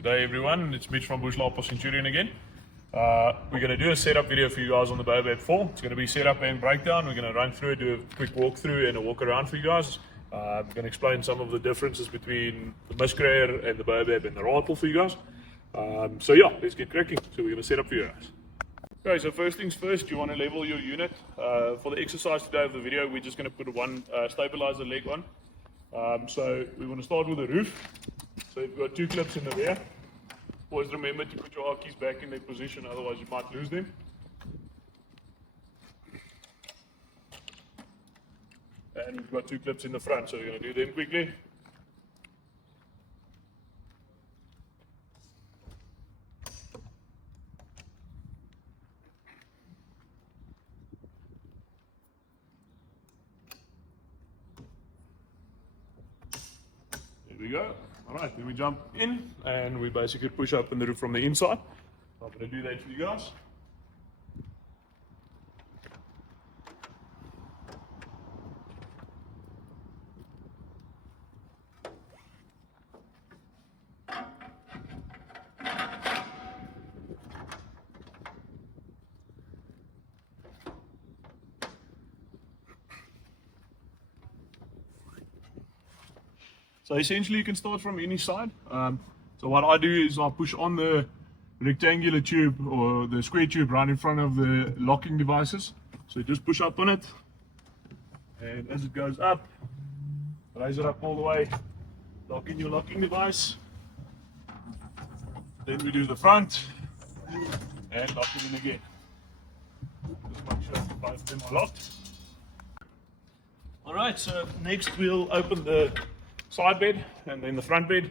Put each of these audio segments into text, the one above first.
Good day everyone, it's Mitch from Bush Lapa Centurion again. We're going to do a setup video for you guys on the Baobab 4. It's going to be setup and breakdown. We're going to run through, do a quick walkthrough and a walk around for you guys. I'm going to explain some of the differences between the Musgrayer and the Baobab and the rifle for you guys. So yeah, let's get cracking. So we're going to set up for you guys. Okay, so first things first, you want to level your unit. For the exercise today of the video, we're just going to put one stabilizer leg on. So we want to start with the roof. So you've got two clips in the rear. Always remember to put your hockeys back in their position, otherwise you might lose them. And we've got two clips in the front, so we're going to do them quickly. There we go. Alright, then we jump in and we basically push open the roof from the inside. I'm going to do that for you guys. So essentially you can start from any side. So what I do is I push on the rectangular tube or the square tube right in front of the locking devices. So just push up on it, and as it goes up, raise it up all the way, lock in your locking device. Then we do the front and lock it in again. Just make sure both of them are locked. Alright, so next we'll open the side bed and then the front bed.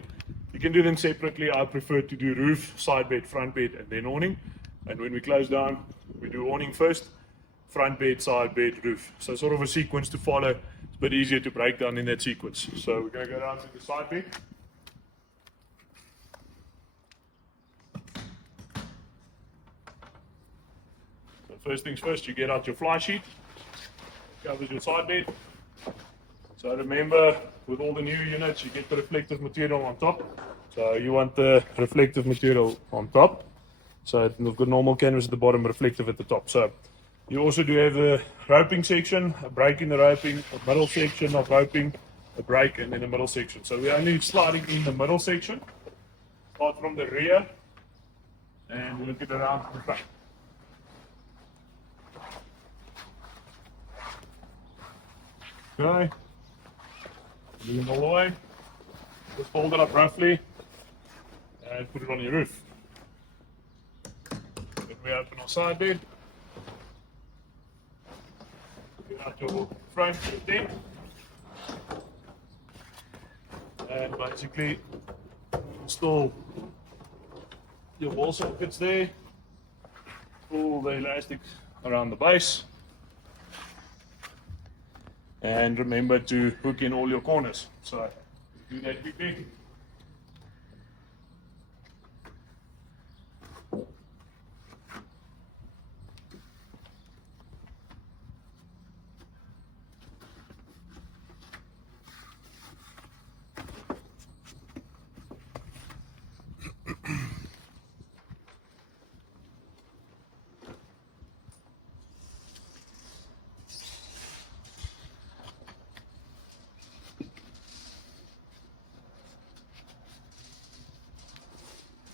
You can do them separately. I prefer to do roof, side bed, front bed, and then awning. And when we close down, we do awning first, front bed, side bed, roof. So sort of a sequence to follow. It's a bit easier to break down in that sequence. So we're going to go down to the side bed. So first things first, you get out your fly sheet, covers your side bed. So remember, with all the new units, you get the reflective material on top. So you want the reflective material on top. So we've got normal canvas at the bottom, reflective at the top. So you also do have a roping section, a break in the roping, a middle section of roping, a break, and then a middle section. So we're only sliding in the middle section. Start from the rear and work it around to the front. Okay. Move it all the way, just fold it up roughly and put it on your roof. Then we open our side bed, get out your front tent, and basically install your wall sockets there, pull the elastic around the base. And remember to hook in all your corners. So do that quickly.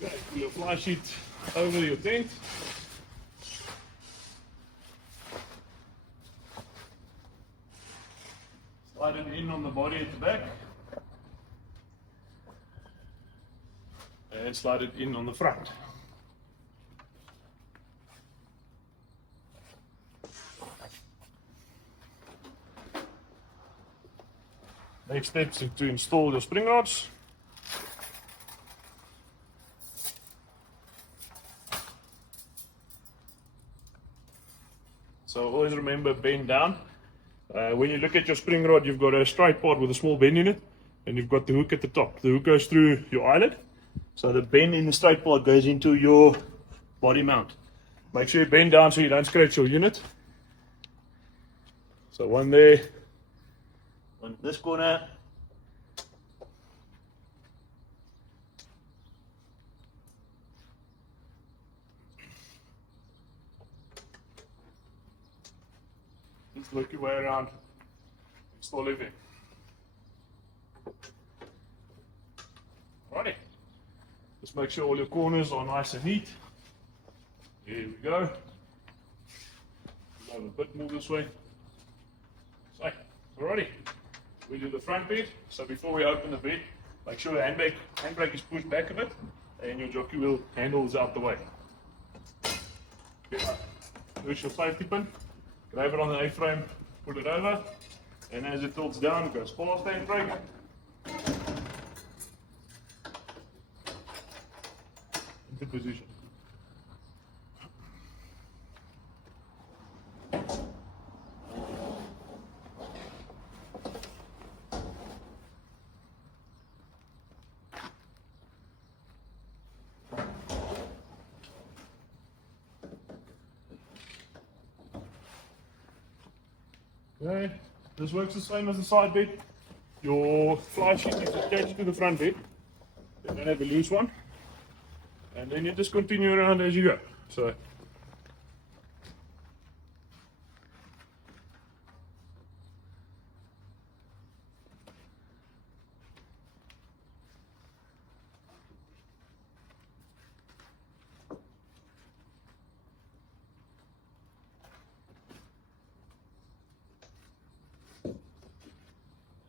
Okay, pull your fly sheet over your tent. Slide it in on the body at the back. And slide it in on the front. Next steps is to install your spring rods. So always remember, bend down. When you look at your spring rod, you've got a straight part with a small bend in it, and you've got the hook at the top. The hook goes through your eyelid, so the bend in the straight part goes into your body mount. Make sure you bend down so you don't scratch your unit. So one there, one in this corner, work your way around, install everything. Alrighty. Just make sure all your corners are nice and neat. There we go. Have a bit more this way. So, alrighty. We do the front bed. So before we open the bed, make sure the handbrake is pushed back a bit and your jockey wheel handle is out the way. Push your safety pin, grab it on the A-frame, put it over, and as it tilts down, go past the handbrake. Into position. Okay, this works the same as the side bed. Your fly sheet is attached to the front bed. You don't have a loose one. And then you just continue around as you go. So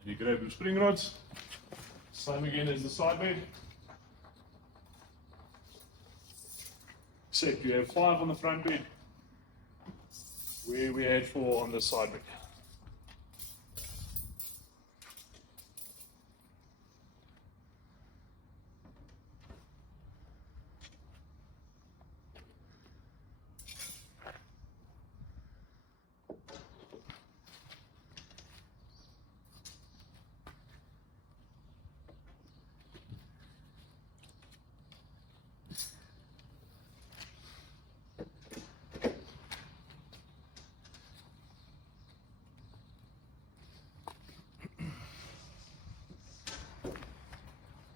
you grab your spring rods, same again as the side bed, except you have 5 on the front bed, where we had 4 on the side bed.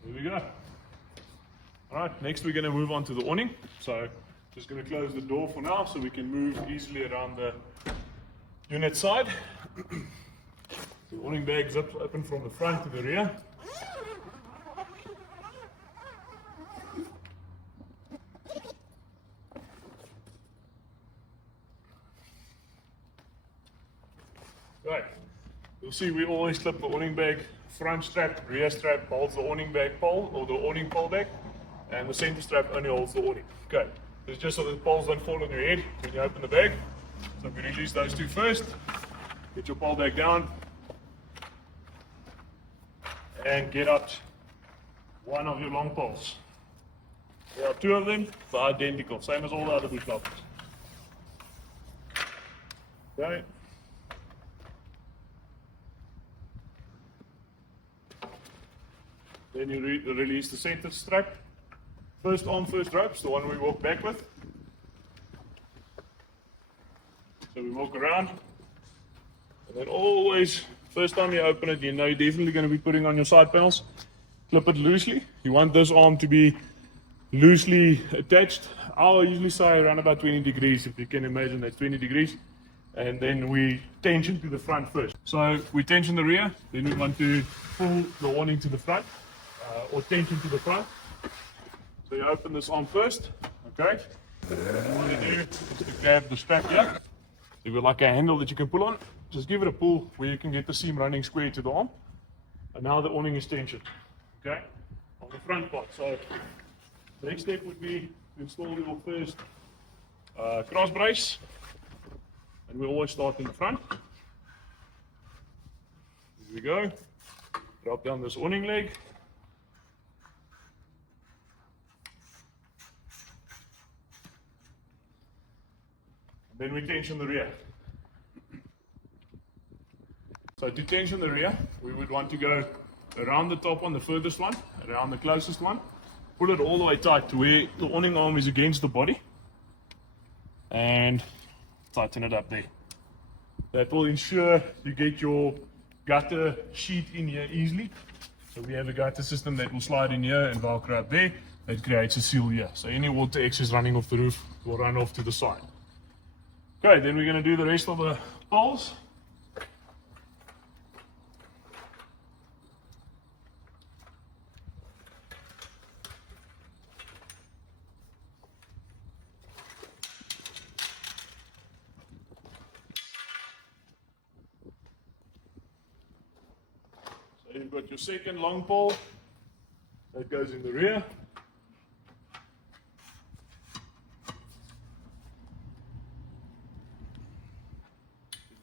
There we go. Alright, next we're going to move on to the awning. So just going to close the door for now so we can move easily around the unit side. The awning bag zips open from the front to the rear. Right, you'll see we always clip the awning bag front strap, rear strap holds the awning bag pole or the awning pole back, and the center strap only holds the awning. Okay, it's just so the poles don't fall on your head when you open the bag. So we release those two first, get your pole back down, and get out one of your long poles. There are 2 of them, they're identical, same as all the other Bush Lapas. Okay. Then you release the center strap. First arm, first ropes, the one we walk back with. So we walk around. And then always, first time you open it, you know you're definitely going to be putting on your side panels. Clip it loosely. You want this arm to be loosely attached. I'll usually say around about 20 degrees, if you can imagine that's 20 degrees. And then we tension to the front first. So we tension the rear, then we want to pull the awning to the front. Or tension to the front. So you open this arm first, okay? What you want to do is to grab the strap here. You've got like a handle that you can pull on. Just give it a pull where you can get the seam running square to the arm. And now the awning is tensioned, okay? On the front part. So the next step would be to install your first cross brace. And we always start in the front. Here we go. Drop down this awning leg. Then we tension the rear. So to tension the rear, we would want to go around the top one, the furthest one, around the closest one, pull it all the way tight to where the awning arm is against the body, and tighten it up there. That will ensure you get your gutter sheet in here easily. So we have a gutter system that will slide in here and velcro up there. That creates a seal here. So any water excess running off the roof will run off to the side. Okay, then we're going to do the rest of the poles. you've got your second long pole that goes in the rear.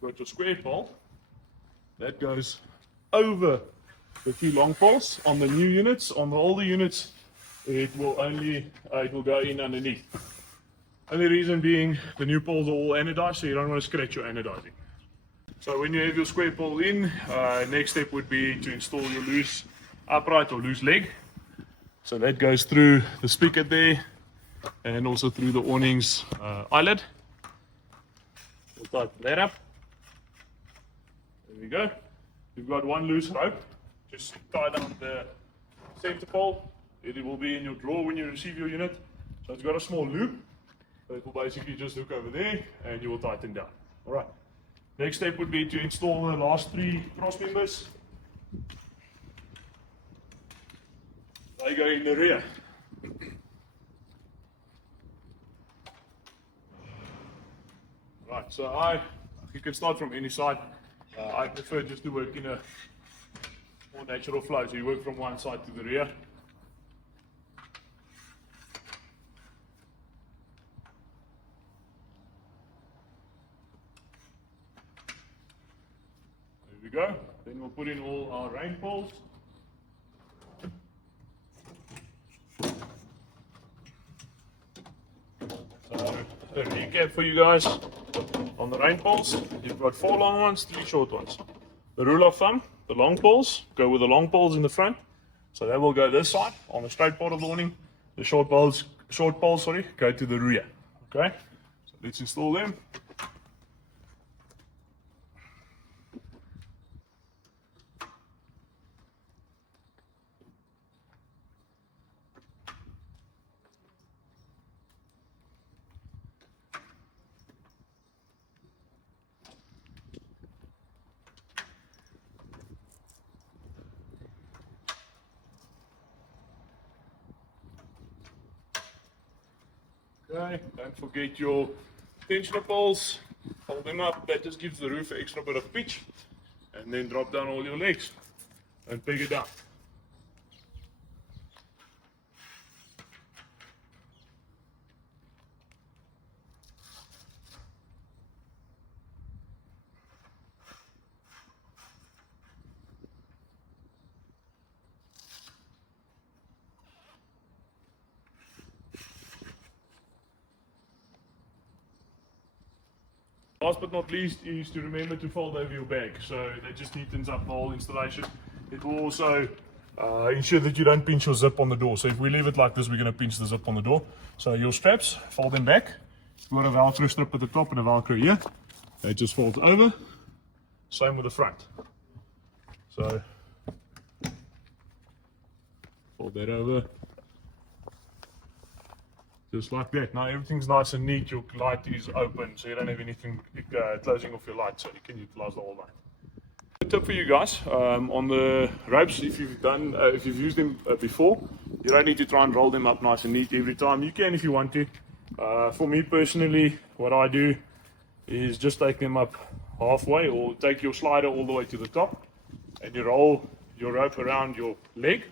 You've got your square pole that goes over the two long poles. On the new units, on the older units, it will go in underneath. Only reason being the new poles are all anodized, so you don't want to scratch your anodizing. So when you have your square pole in, next step would be to install your loose upright or loose leg. So that goes through the spigot there and also through the awning's eyelid. We'll tighten that up. There we go. You've got one loose rope. Just tie down the center pole. It will be in your drawer when you receive your unit. So it's got a small loop. So it will basically just hook over there and you will tighten down. Alright. Next step would be to install the last three cross members. They go in the rear. Right, so you can start from any side. I prefer just to work in a more natural flow. So you work from one side to the rear. There we go. Then we'll put in all our rain poles. So a recap for you guys on the rain poles. You've got 4 long ones, 3 short ones. The rule of thumb, the long poles go with the long poles in the front. So they will go this side on the straight part of the awning. The short poles go to the rear. Okay, so let's install them. Okay, don't forget your tensioner poles. Hold them up. That just gives the roof an extra bit of pitch. And then drop down all your legs and peg it down. Last but not least is to remember to fold over your bag, so that just neatens up the whole installation. It will also ensure that you don't pinch your zip on the door. So if we leave it like this, we're going to pinch the zip on the door. So your straps, fold them back. You've got a Velcro strip at the top and a Velcro here. It just folds over. Same with the front. So fold that over. Just like that. Now everything's nice and neat. Your light is open, so you don't have anything closing off your light, so you can utilize the whole light. Good tip for you guys on the ropes. If you've used them before, you don't need to try and roll them up nice and neat every time. You can if you want to. For me personally, what I do is just take them up halfway, or take your slider all the way to the top, and you roll your rope around your leg.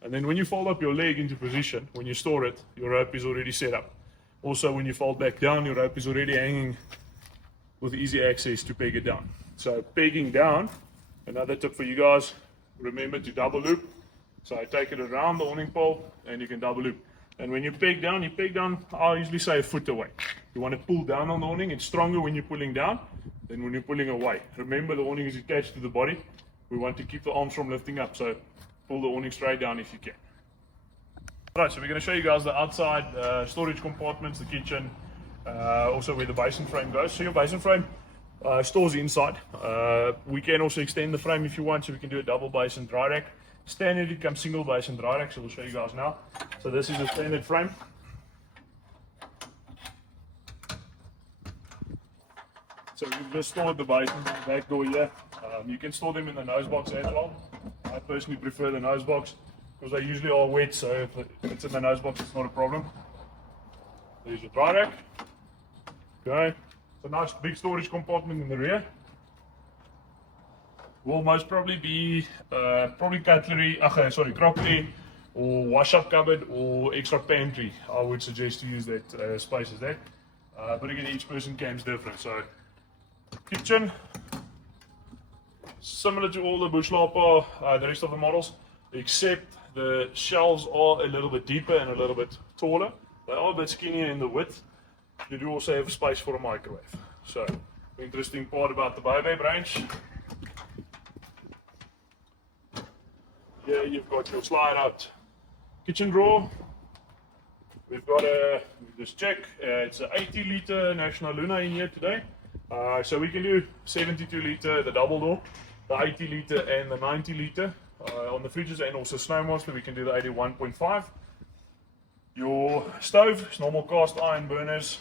And then when you fold up your leg into position, when you store it, your rope is already set up. Also, when you fold back down, your rope is already hanging with easy access to peg it down. So pegging down, another tip for you guys, remember to double loop. So I take it around the awning pole and you can double loop. And when you peg down, I usually say a foot away. You want to pull down on the awning. It's stronger when you're pulling down than when you're pulling away. Remember, the awning is attached to the body. We want to keep the arms from lifting up. So pull the awning straight down if you can. Alright, so we're going to show you guys the outside storage compartments, the kitchen, also where the basin frame goes. So your basin frame stores inside. We can also extend the frame if you want, so we can do a double basin dry rack. Standard it comes single basin dry rack, so we'll show you guys now. So this is a standard frame. So we've just stored the basin back door here. You can store them in the nose box as well. I personally prefer the nose box because they usually are wet, so if it's in the nose box, it's not a problem. There's your dry rack. Okay, it's a nice big storage compartment in the rear. will most probably be probably cutlery, crockery, or wash-up cupboard, or extra pantry. I would suggest to use that space as that. But again, each person cam's different. So kitchen, similar to all the Bush Lapa, the rest of the models, except the shelves are a little bit deeper and a little bit taller. They are a bit skinnier in the width. You do also have space for a microwave. So, the interesting part about the Baobab range, here you've got your slide out kitchen drawer. We've got just check, it's an 80 litre National Luna in here today. So we can do 72 litre, the double door, the 80 litre and the 90 litre on the fridges, and also Snow Monster we can do the 81.5. Your stove is normal cast iron burners,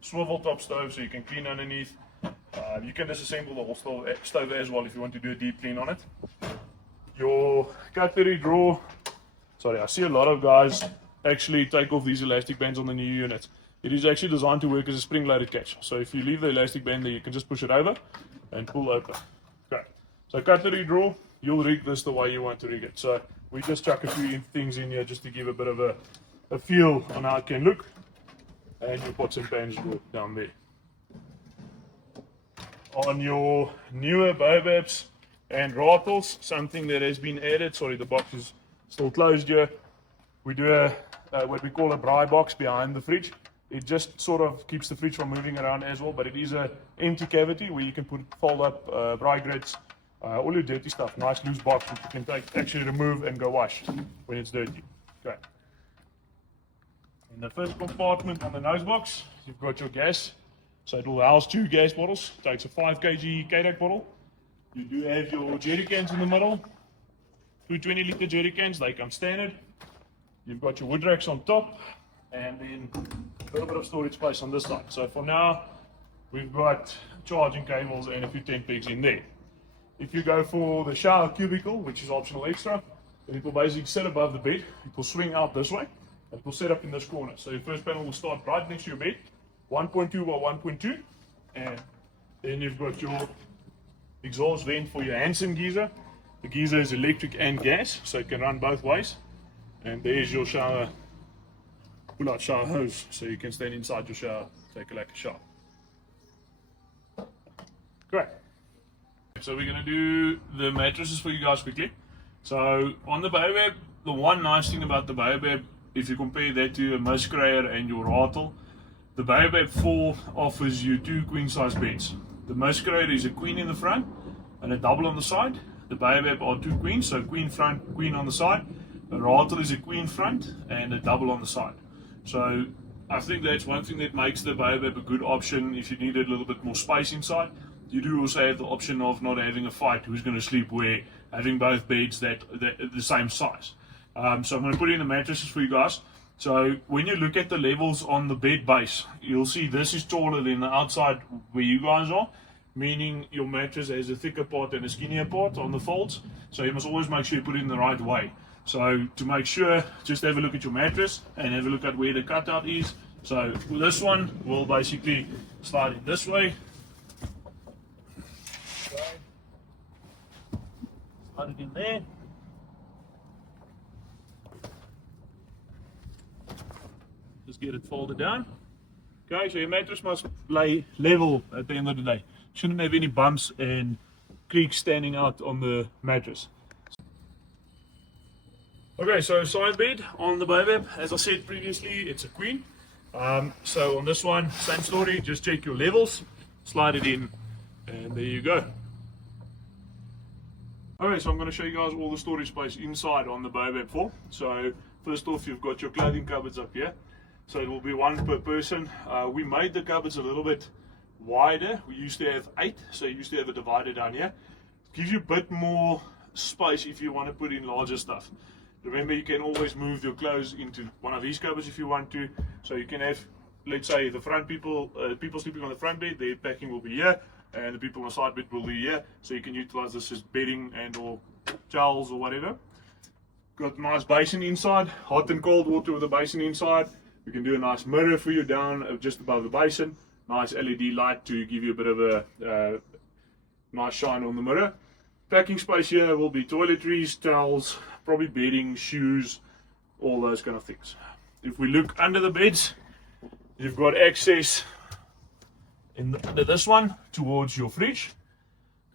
swivel top stove so you can clean underneath. You can disassemble the whole stove as well if you want to do a deep clean on it. Your cutlery drawer, sorry, I see a lot of guys actually take off these elastic bands on the new units. It is actually designed to work as a spring-loaded catch. So if you leave the elastic band there, you can just push it over and pull open. Okay. So cutlery drawer, you'll rig this the way you want to rig it. So we just chuck a few things in here just to give a bit of a feel on how it can look. And your pots and pans drawer down there. On your newer Baobabs and rattles, something that has been added, sorry the box is still closed here, we do what we call a braai box behind the fridge. It just sort of keeps the fridge from moving around as well, but it is an empty cavity where you can fold up braai grids, all your dirty stuff, nice loose box which you can actually remove and go wash when it's dirty. Okay. In the first compartment on the nose box, you've got your gas. So it will house 2 gas bottles. It takes a 5 kg K-Dak bottle. You do have your jerry cans in the middle. 2 20 litre jerry cans, they come standard. You've got your wood racks on top, and then a little bit of storage space on this side. So for now, we've got charging cables and a few tent pegs in there. If you go for the shower cubicle, which is optional extra, then it will basically sit above the bed. It will swing out this way. It will set up in this corner. So your first panel will start right next to your bed, 1.2 by 1.2, and then you've got your exhaust vent for your Hansen geyser. The geyser is electric and gas, so it can run both ways. And there's your shower, pull-out shower hose, so you can stand inside your shower, take a like a shower. Great. So we're going to do the mattresses for you guys quickly. So on the Baobab, the one nice thing about the Baobab, if you compare that to a Musgrayer and your Rattle, the Baobab 4 offers you 2 queen-size beds. The Musgrayer is a queen in the front and a double on the side. The Baobab are 2 queens, so queen front, queen on the side. A Rattle is a queen front and a double on the side. So I think that's one thing that makes the Baobab a good option if you need a little bit more space inside. You do also have the option of not having a fight who's going to sleep where, having both beds that the same size. So I'm going to put in the mattresses for you guys. So when you look at the levels on the bed base, you'll see this is taller than the outside where you guys are, meaning your mattress has a thicker part and a skinnier part on the folds. So you must always make sure you put it in the right way. So to make sure, just have a look at your mattress and have a look at where the cutout is. So this one will basically slide it this way. Slide it in there. Just get it folded down. Okay, so your mattress must lay level at the end of the day. Shouldn't have any bumps and creaks standing out on the mattress. Okay, so side bed on the Baobab, as I said previously, it's a queen. So on this one, same story, just check your levels, slide it in, and there you go. Okay, so I'm going to show you guys all the storage space inside on the Baobab 4. So first off, you've got your clothing cupboards up here. So it will be 1 per person. We made the cupboards a little bit wider. We used to have 8, so you used to have a divider down here. It gives you a bit more space if you want to put in larger stuff. Remember, you can always move your clothes into one of these cupboards if you want to. So you can have, let's say, the front people sleeping on the front bed, their packing will be here, and the people on the side bed will be here. So you can utilize this as bedding and or towels or whatever. Got a nice basin inside, hot and cold water with a basin inside. We can do a nice mirror for you down just above the basin. Nice LED light to give you a bit of a nice shine on the mirror. Packing space here will be toiletries, towels, probably bedding, shoes, all those kind of things. If we look under the beds, you've got access under this one towards your fridge.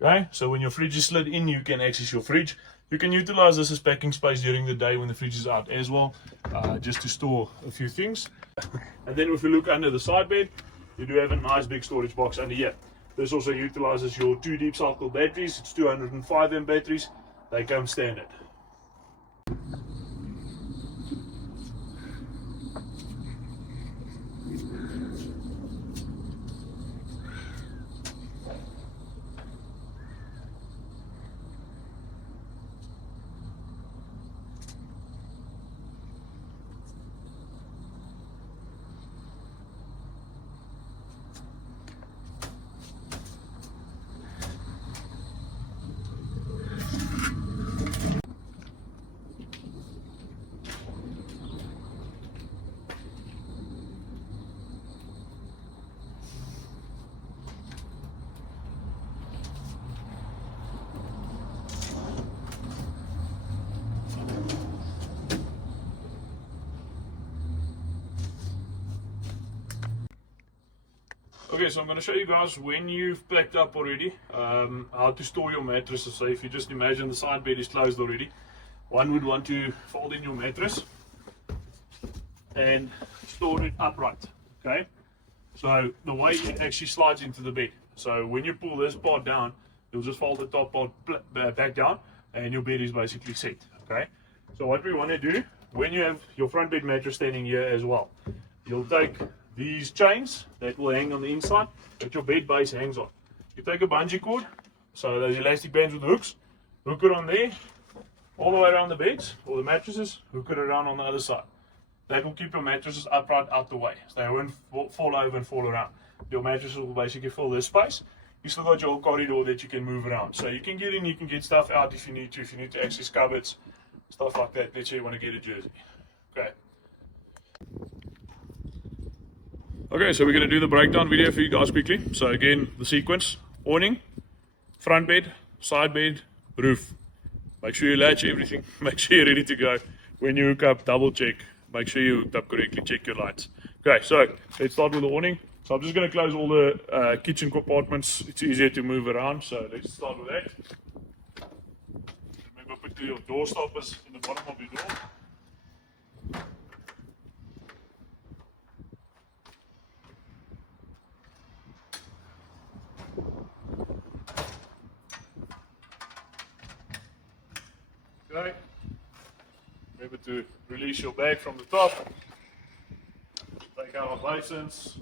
Okay, so when your fridge is slid in, you can access your fridge. You can utilize this as packing space during the day when the fridge is out as well, just to store a few things. And then if we look under the side bed, you do have a nice big storage box under here. This also utilizes your 2 deep cycle batteries. It's 205 amp batteries. They come standard. Okay, so I'm going to show you guys when you've packed up already, how to store your mattresses. So if you just imagine the side bed is closed already, one would want to fold in your mattress and store it upright. Okay, so the way it actually slides into the bed. So when you pull this part down, you'll just fold the top part back down and your bed is basically set. Okay, so what we want to do, when you have your front bed mattress standing here as well, you'll take these chains that will hang on the inside that your bed base hangs on. You take a bungee cord, so those elastic bands with hooks, hook it on there, all the way around the beds or the mattresses, hook it around on the other side. That will keep your mattresses upright out the way, so they won't fall over and fall around. Your mattresses will basically fill this space. You still got your corridor that you can move around. So you can get in, you can get stuff out if you need to access cupboards, stuff like that. Let's say you want to get a jersey. Okay. Okay, so we're going to do the breakdown video for you guys quickly. So again, the sequence: awning, front bed, side bed, roof. Make sure you latch everything. Make sure you're ready to go. When you hook up, double check. Make sure you hooked up correctly. Check your lights. Okay, so let's start with the awning. So I'm just going to close all the kitchen compartments. It's easier to move around. So let's start with that. Remember, put your door stoppers in the bottom of your door. Okay. Remember to release your bag from the top. Take out our basins.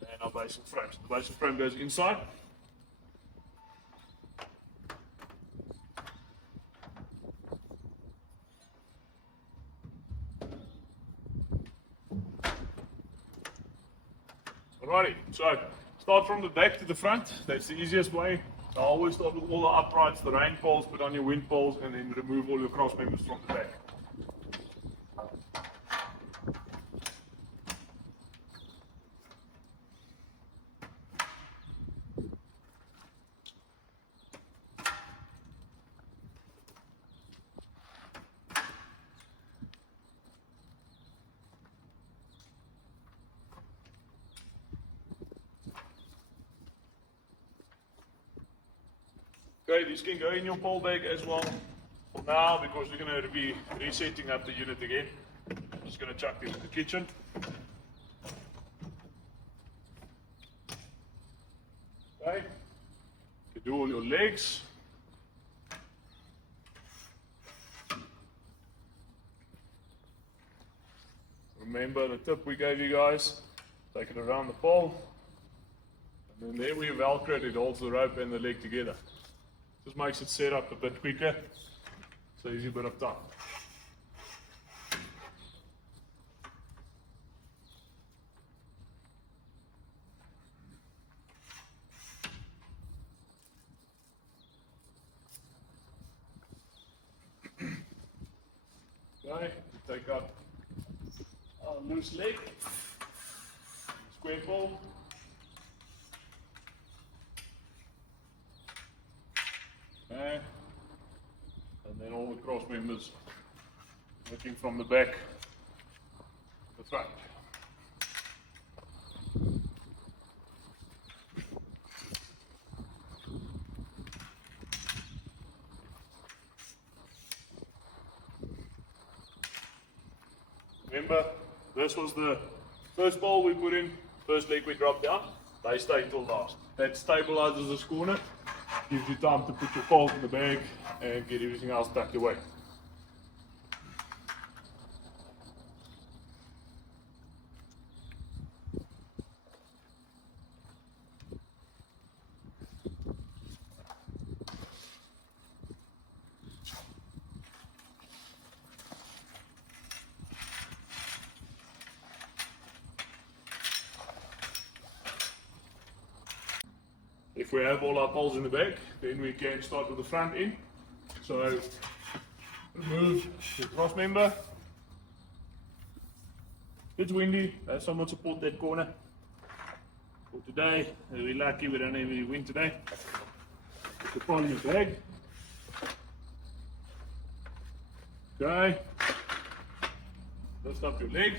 And our basin frames. The basin frame goes inside. Alrighty, so start from the back to the front. That's the easiest way. I always start with all the uprights, the rain poles, put on your wind poles, and then remove all your cross members from the back. Okay, this can go in your pole bag as well for now, because we're going to be resetting up the unit again. I'm just going to chuck this in the kitchen. Okay, you do all your legs. Remember the tip we gave you guys, take it around the pole, and then there we velcro it, holds the rope and the leg together. Just makes it set up a bit quicker, saves you a bit of time. Okay, take out our loose leg, square pole. Okay. And then all the cross members looking from the back to the front. Remember, this was the first pole we put in, first leg we dropped down, they stay till last. That stabilizes this corner, gives you time to put your poles in the bag and get everything else tucked away. If we have all our poles in the bag, then we can start with the front end. So remove the cross member. It's windy, have someone support that corner. For today, we're lucky we don't have any wind today. Put the pole in your bag. Okay. Lift up your leg.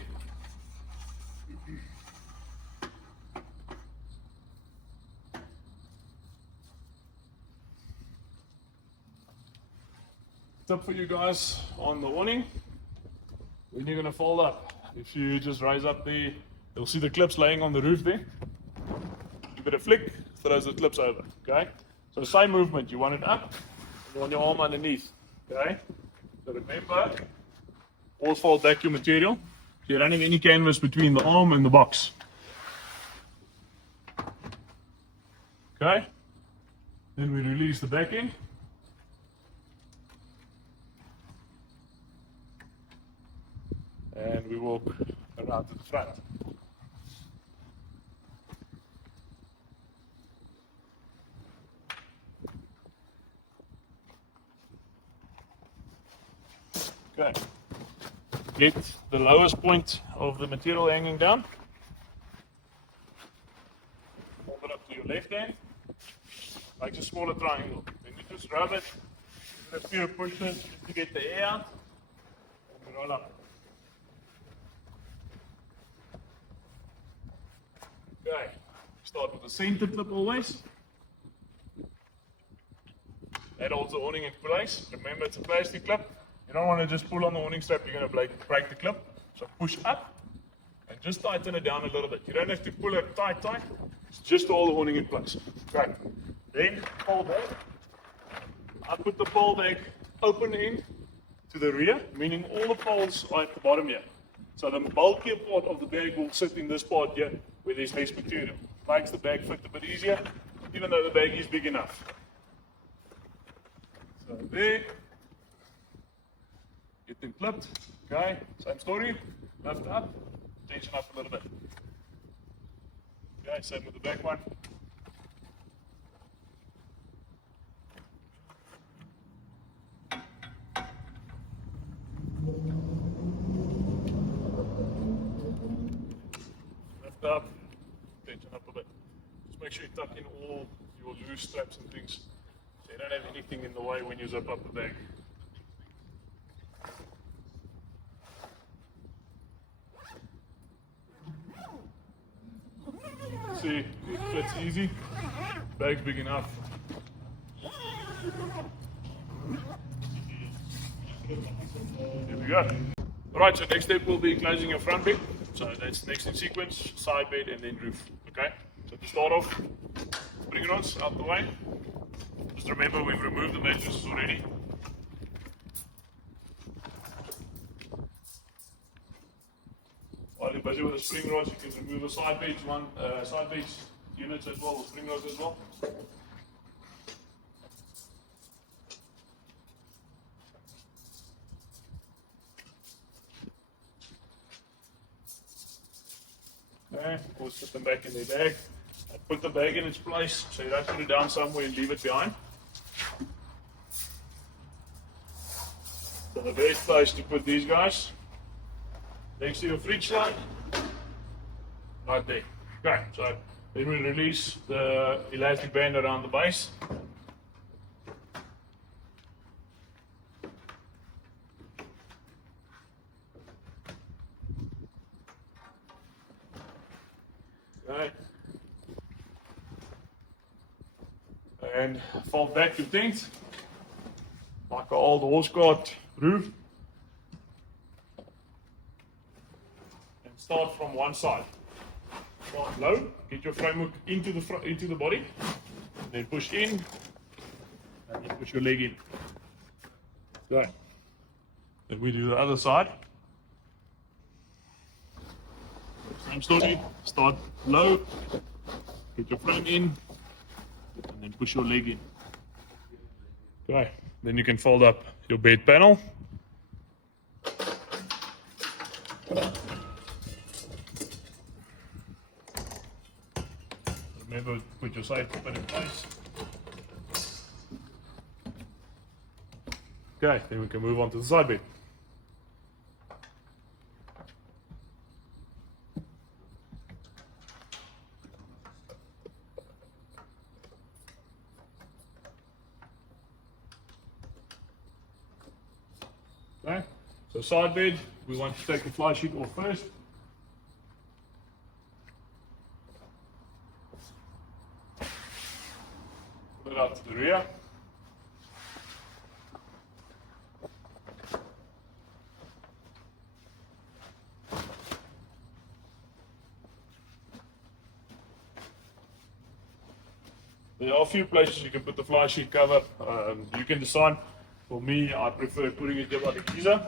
Tip for you guys on the awning, when you're going to fold up, if you just raise up you'll see the clips laying on the roof there. Give it a flick, throws the clips over. Okay, so same movement, you want it up and you want your arm underneath. Okay, so remember, always fold back your material. You're running any canvas between the arm and the box. Okay, then we release the back end. And we walk around to the front. Okay. Get the lowest point of the material hanging down. Hold it up to your left hand. Makes a smaller triangle. Then you just rub it. Give it a few pushes to get the air out. And roll up. Okay, start with the center clip always. That holds the awning in place. Remember, it's a plastic clip. You don't want to just pull on the awning strap, you're going to break the clip. So push up and just tighten it down a little bit. You don't have to pull it tight. It's just to hold the awning in place. Okay, then pole back. I put the pole back open end to the rear, meaning all the poles are at the bottom here. So the bulkier part of the bag will sit in this part here where there's less material. Makes the bag fit a bit easier, even though the bag is big enough. So there, get them clipped. Okay, same story. Lift up, tension up a little bit. Okay, same with the back one. Lift up, tension up a bit. Just make sure you tuck in all your loose straps and things so you don't have anything in the way when you zip up the bag. See, it fits easy. Bag's big enough. There we go. Alright, so next step will be closing your front bed. So that's next in sequence, side bed and then roof. Okay? So to start off, spring rods out the way. Just remember we've removed the mattresses already. While you're busy with the spring rods, you can remove the side beds units as well, or spring rods as well. Okay, always put them back in their bag. And put the bag in its place, so you don't put it down somewhere and leave it behind. So the best place to put these guys, next to your fridge line, right there. Okay, so then we release the elastic band around the base. Okay. And fold back to tent, like an old horse cart roof. And start from one side. Start low, get your framework into the body, and then push in, and then push your leg in. Okay. Then we do the other side. Same story, start low, get your frame in, and then push your leg in. Okay, then you can fold up your bed panel. Remember, put your safety pin in place. Okay, then we can move on to the side bed. Okay, so side bed, we want to take the fly sheet off first. Put it out to the rear. There are a few places you can put the fly sheet cover. You can decide. For me, I prefer putting it about the geezer.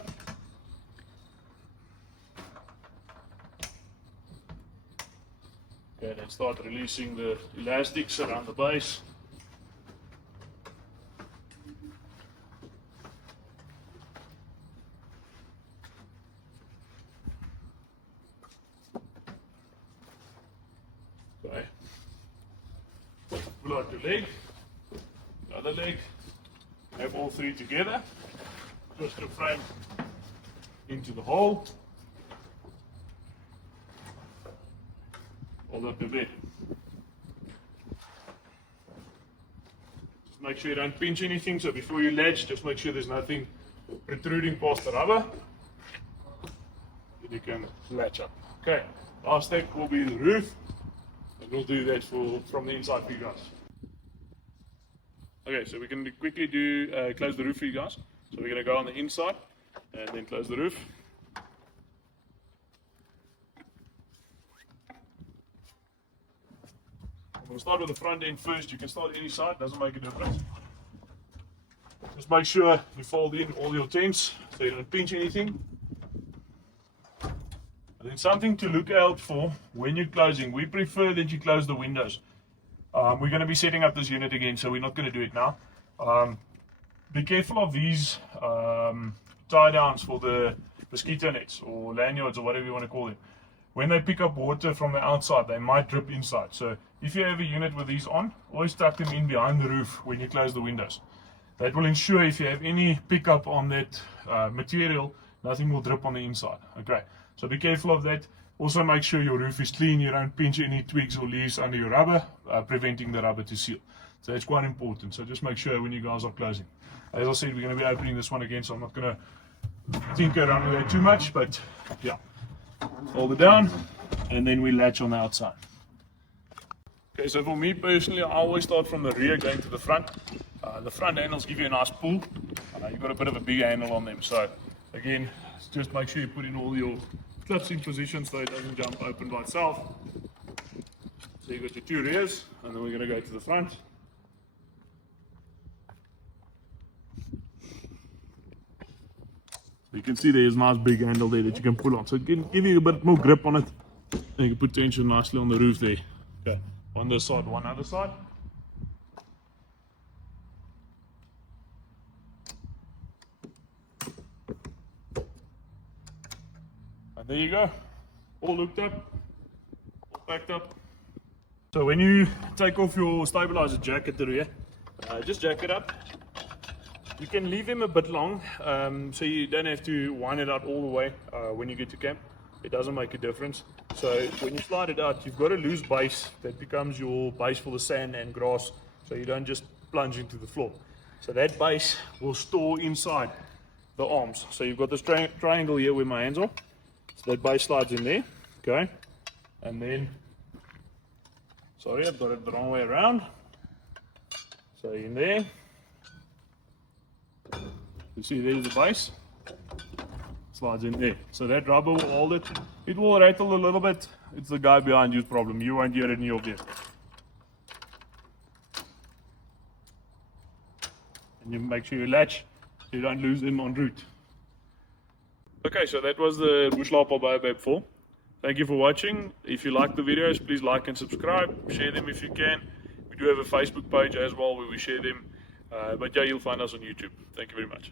Okay, then start releasing the elastics around the base. Okay. Pull out your leg, the other leg. Have all three together. Twist your frame into the hole. Hold up your bed. Just make sure you don't pinch anything. So before you latch, just make sure there's nothing protruding past the rubber. Then you can latch up. Okay. Last step will be the roof, and we'll do that from the inside for you guys. Okay, so we can quickly do close the roof for you guys. So we're going to go on the inside and then close the roof. We'll start with the front end first. You can start any side, doesn't make a difference. Just make sure you fold in all your tents so you don't pinch anything. And then something to look out for when you're closing. We prefer that you close the windows. We're going to be setting up this unit again, so we're not going to do it now. Be careful of these tie downs for the mosquito nets or lanyards or whatever you want to call them. When they pick up water from the outside, they might drip inside. So if you have a unit with these on, always tuck them in behind the roof when you close the windows. That will ensure if you have any pickup on that material, nothing will drip on the inside. Okay, so be careful of that. Also make sure your roof is clean, you don't pinch any twigs or leaves under your rubber, preventing the rubber to seal. So that's quite important, so just make sure when you guys are closing. As I said, we're going to be opening this one again, so I'm not going to tinker around with it too much, but yeah. Hold it down, and then we latch on the outside. Okay, so for me personally, I always start from the rear going to the front. The front handles give you a nice pull. You've got a bit of a big handle on them, so again, just make sure you put in all your clips in position so it doesn't jump open by itself. So you've got your two rears, and then we're going to go to the front. So you can see there's a nice big handle there that you can pull on, so it can give you a bit more grip on it, and you can put tension nicely on the roof there. Okay, one this side, one other side. And there you go, all looked up, all packed up. So when you take off your stabilizer jack at the rear, just jack it up. You can leave them a bit long, so you don't have to wind it out all the way when you get to camp. It doesn't make a difference. So when you slide it out, you've got a loose base that becomes your base for the sand and grass, so you don't just plunge into the floor. So that base will store inside the arms. So you've got this triangle here where my hands are. So that base slides in there, okay? And then, sorry, I've got it the wrong way around. So in there, you see there's the base, slides in there. So that rubber will hold it. It will rattle a little bit. It's the guy behind you's problem. You won't hear it in your vehicle. And you make sure you latch so you don't lose them en route. Okay, so that was the Bush Lapa Baobab 4. Thank you for watching. If you like the videos, please like and subscribe. Share them if you can. We do have a Facebook page as well where we share them. But yeah, you'll find us on YouTube. Thank you very much.